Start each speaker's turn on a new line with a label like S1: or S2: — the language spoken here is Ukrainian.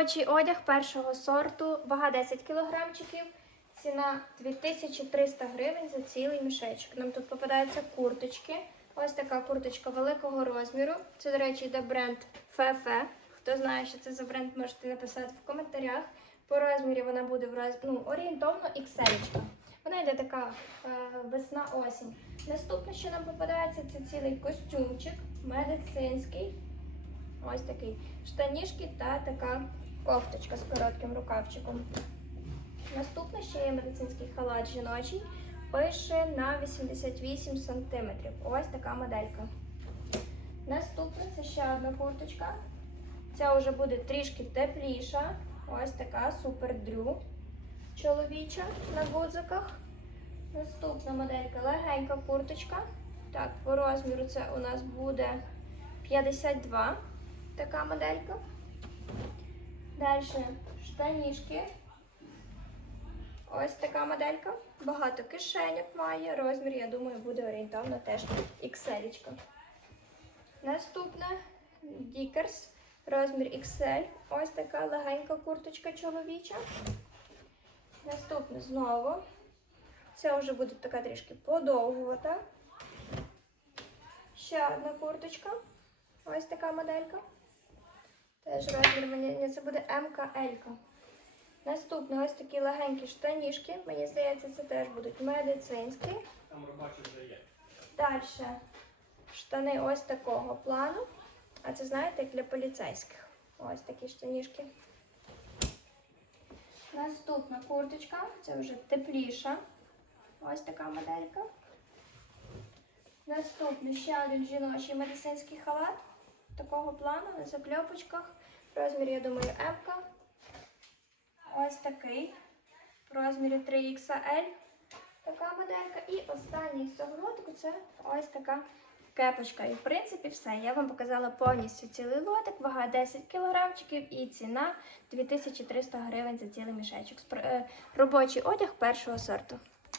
S1: Робочий одяг першого сорту, вага 10 кілограмчиків, ціна 2300 гривень за цілий мішечок. Нам тут попадаються курточки. Ось така курточка великого розміру. Це, до речі, йде бренд Фефе. Хто знає, що це за бренд, можете написати в коментарях. По розмірі вона буде в роз... ну, орієнтовно XL. Вона йде така е, весна-осінь. Наступне, що нам попадається, це цілий костюмчик медицинський. Ось такий штанішки та така кофточка з коротким рукавчиком. Наступне ще є медицинський халат жіночий. Пише на 88 см. Ось така моделька. Наступне це ще одна курточка. Ця вже буде трішки тепліша. Ось така супер дрю чоловіча на гудзиках. Наступна моделька легенька курточка. Так, по розміру це у нас буде 52 така моделька. Далі штанішки. Ось така моделька. Багато кишеньок має. Розмір, я думаю, буде орієнтовно теж XL. Наступне Дікерс. Розмір XL. Ось така легенька курточка чоловіча. Наступне знову. Це вже буде така трішки подовгувата. Ще одна курточка. Ось така моделька. Теж розмір мені це буде МКЛ. Наступне ось такі легенькі штанішки. Мені здається, це теж будуть медицинські.
S2: Там робочі вже є.
S1: Далі штани ось такого плану. А це знаєте, як для поліцейських. Ось такі штанішки. Наступна курточка, це вже тепліша. Ось така моделька. Наступний ще один жіночий медицинський халат такого плану на закльопочках. Розмір, я думаю, М. Ось такий. В розмірі 3XL. Така моделька. І останній лотику це ось така кепочка. І в принципі все. Я вам показала повністю цілий лотик, вага 10 кілограмчиків і ціна 2300 гривень за цілий мішечок. Е, Робочий одяг першого сорту.